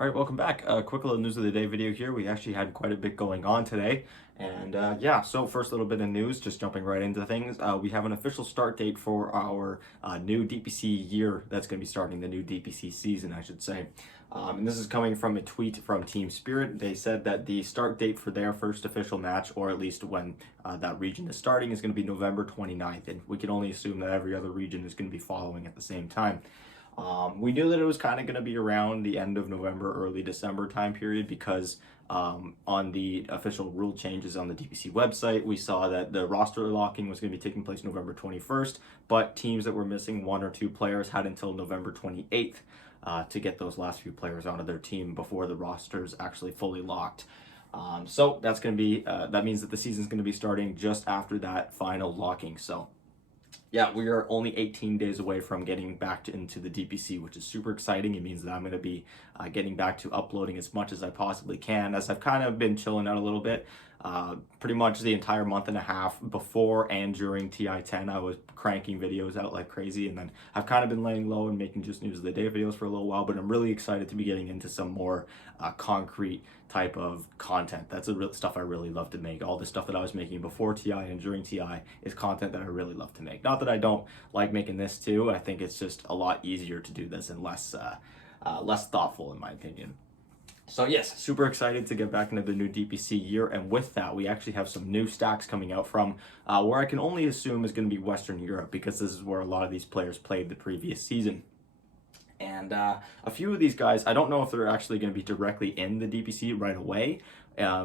All right, welcome back. Quick little news of the day video here. We actually had quite a bit going on today. And yeah, so first little bit of news, just jumping right into things. We have an official start date for our new DPC year that's going to be starting the new DPC season, I should say. And this is coming from a tweet from Team Spirit. They said that the start date for their first official match, or at least when that region is starting, is going to be November 29th. And we can only assume that every other region is going to be following at the same time. We knew that it was kind of going to be around the end of November, early December time period because on the official rule changes on the DPC website, we saw that the roster locking was going to be taking place November 21st, but teams that were missing one or two players had until November 28th to get those last few players onto their team before the roster's actually fully locked. So that's going to be, that means that the season's going to be starting just after that final locking. So yeah, we are only 18 days away from getting back into the DPC, which is super exciting. It means that I'm going to be getting back to uploading as much as I possibly can, as I've kind of been chilling out a little bit. Pretty much the entire month and a half before and during TI10, I was cranking videos out like crazy, and then I've kind of been laying low and making just news of the day videos for a little while, but I'm really excited to be getting into some more concrete type of content. That's the real stuff I really love to make. All the stuff that I was making before TI and during TI is content that I really love to make. Not that I don't like making this too. I think it's just a lot easier to do this and less thoughtful in my opinion. So yes, super excited to get back into the new DPC year, and with that, we actually have some new stacks coming out from where I can only assume is going to be Western Europe, because this is where a lot of these players played the previous season. And a few of these guys, I don't know if they're actually going to be directly in the DPC right away,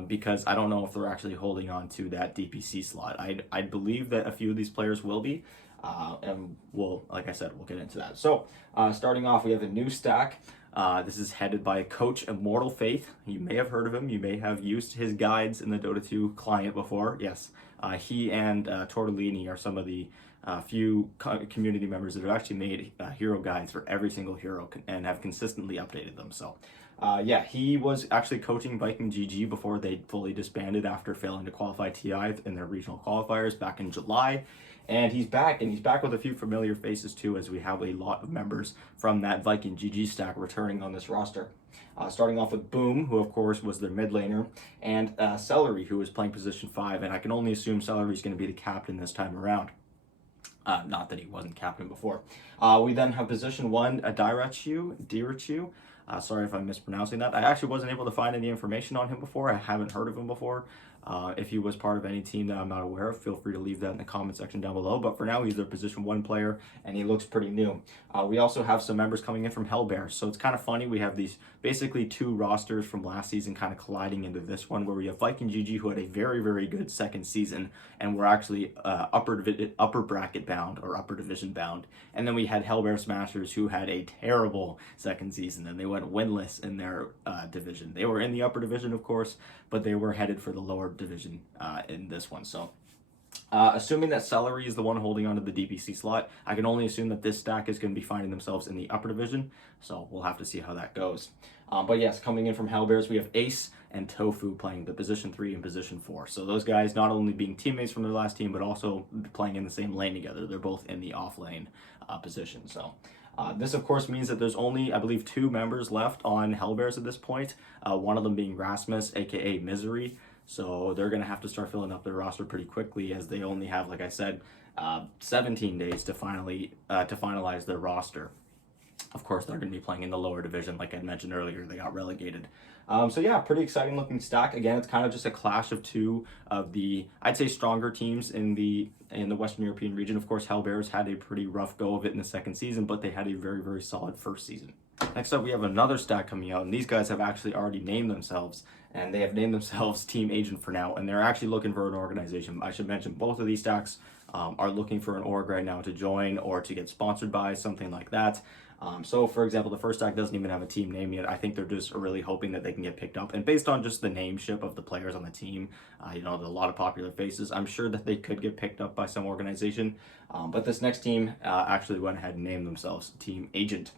because I don't know if they're actually holding on to that DPC slot. I believe that a few of these players will be, and like I said, we'll get into that. So starting off, we have a new stack. This is headed by Coach Immortal Faith. You may have heard of him. You may have used his guides in the Dota 2 client before. Yes, he and Tortellini are some of the few community members that have actually made hero guides for every single hero and have consistently updated them. So yeah, he was actually coaching Viking GG before they fully disbanded after failing to qualify TI in their regional qualifiers back in July. And he's back with a few familiar faces too, as we have a lot of members from that Viking GG stack returning on this roster. Starting off with Boom, who of course was their mid laner, and Celery, who was playing position 5, and I can only assume Celery is going to be the captain this time around. Not that he wasn't captain before. We then have position 1, Dirachu. Sorry if I'm mispronouncing that. I actually wasn't able to find any information on him before. I haven't heard of him before. If he was part of any team that I'm not aware of, feel free to leave that in the comment section down below. But for now, he's their position 1 player, and he looks pretty new. We also have some members coming in from Hellbear. So it's kind of funny. We have these basically two rosters from last season kind of colliding into this one, where we have Viking GG, who had a very, very good second season, and we're actually upper bracket bound, or upper division bound. And then we had Hellbear Smashers, who had a terrible second season, and they went winless in their division. They were in the upper division, of course, but they were headed for the lower division in this one. So assuming that Celery is the one holding onto the DPC slot, I can only assume that this stack is going to be finding themselves in the upper division, so we'll have to see how that goes. But yes, coming in from Hellbears, we have Ace and Tofu playing the position 3 and position 4. So those guys not only being teammates from their last team, but also playing in the same lane together. They're both in the off lane position. So this, of course, means that there's only, I believe, 2 members left on Hellbears at this point, one of them being Rasmus, aka Misery. So they're going to have to start filling up their roster pretty quickly, as they only have, like I said, 17 days to finalize their roster. Of course, they're going to be playing in the lower division, like I mentioned earlier. They got relegated. So yeah, pretty exciting looking stack. Again, it's kind of just a clash of two of the, I'd say, stronger teams in the Western European region. Of course, Hellbears had a pretty rough go of it in the second season, but they had a very, very solid first season. Next up, we have another stack coming out, and these guys have actually already named themselves, and they have named themselves Team Agent for now, and they're actually looking for an organization. I should mention both of these stacks are looking for an org right now to join or to get sponsored by, something like that. So, for example, the first stack doesn't even have a team name yet. I think they're just really hoping that they can get picked up. And based on just the nameship of the players on the team, you know, a lot of popular faces, I'm sure that they could get picked up by some organization. But this next team actually went ahead and named themselves Team Agent.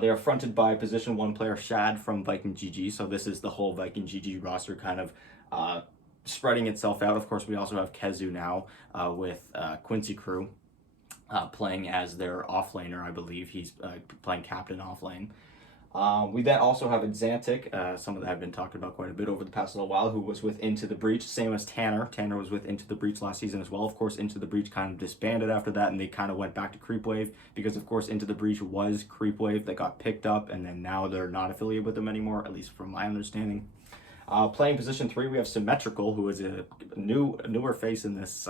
They are fronted by position 1 player Shad from Viking GG. So this is the whole Viking GG roster kind of spreading itself out. Of course, we also have Kezu now with Quincy Crew. Playing as their offlaner, I believe. He's playing captain offlane. We then also have Exantic, someone that I've been talking about quite a bit over the past little while, who was with Into the Breach, same as Tanner. Tanner was with Into the Breach last season as well. Of course, Into the Breach kind of disbanded after that, and they kind of went back to Creepwave because, of course, Into the Breach was Creepwave that got picked up, and then now they're not affiliated with them anymore, at least from my understanding. Playing position 3, we have Symmetrical, who is a newer face in this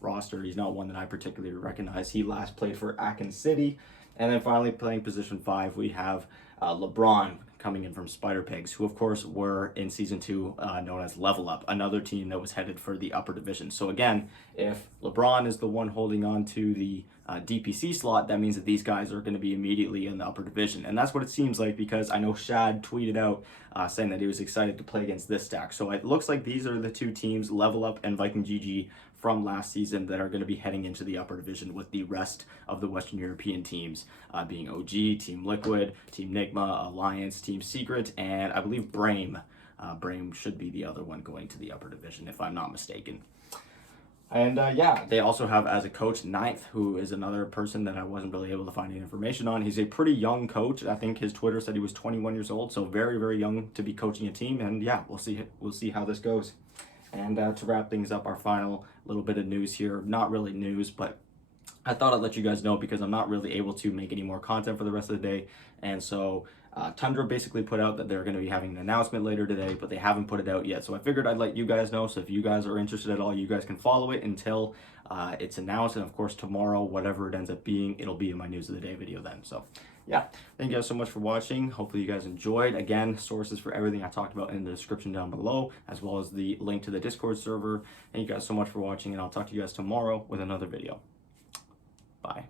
roster. He's not one that I particularly recognize. He last played for Akin City. And then finally, playing position 5, we have LeBron coming in from Spider Pigs, who of course were in season 2 known as Level Up, another team that was headed for the upper division. So again, if LeBron is the one holding on to the DPC slot, that means that these guys are going to be immediately in the upper division. And that's what it seems like, because I know Shad tweeted out saying that he was excited to play against this stack. So it looks like these are the 2 teams, Level Up and Viking GG, from last season that are going to be heading into the upper division, with the rest of the Western European teams being OG, Team Liquid, Team Nigma, Alliance, Team Secret, and I believe Brame. Brame should be the other one going to the upper division, if I'm not mistaken. And yeah, they also have as a coach Ninth, who is another person that I wasn't really able to find any information on. He's a pretty young coach. I think his Twitter said he was 21 years old, so very, very young to be coaching a team. And yeah, we'll see how this goes. And to wrap things up, our final little bit of news here, not really news, but I thought I'd let you guys know because I'm not really able to make any more content for the rest of the day. And so Tundra basically put out that they're going to be having an announcement later today, but they haven't put it out yet. So I figured I'd let you guys know. So if you guys are interested at all, you guys can follow it until it's announced. And of course, tomorrow, whatever it ends up being, it'll be in my news of the day video then. So yeah, thank you guys so much for watching. Hopefully you guys enjoyed. Again, sources for everything I talked about in the description down below, as well as the link to the Discord server. Thank you guys so much for watching, and I'll talk to you guys tomorrow with another video. Bye.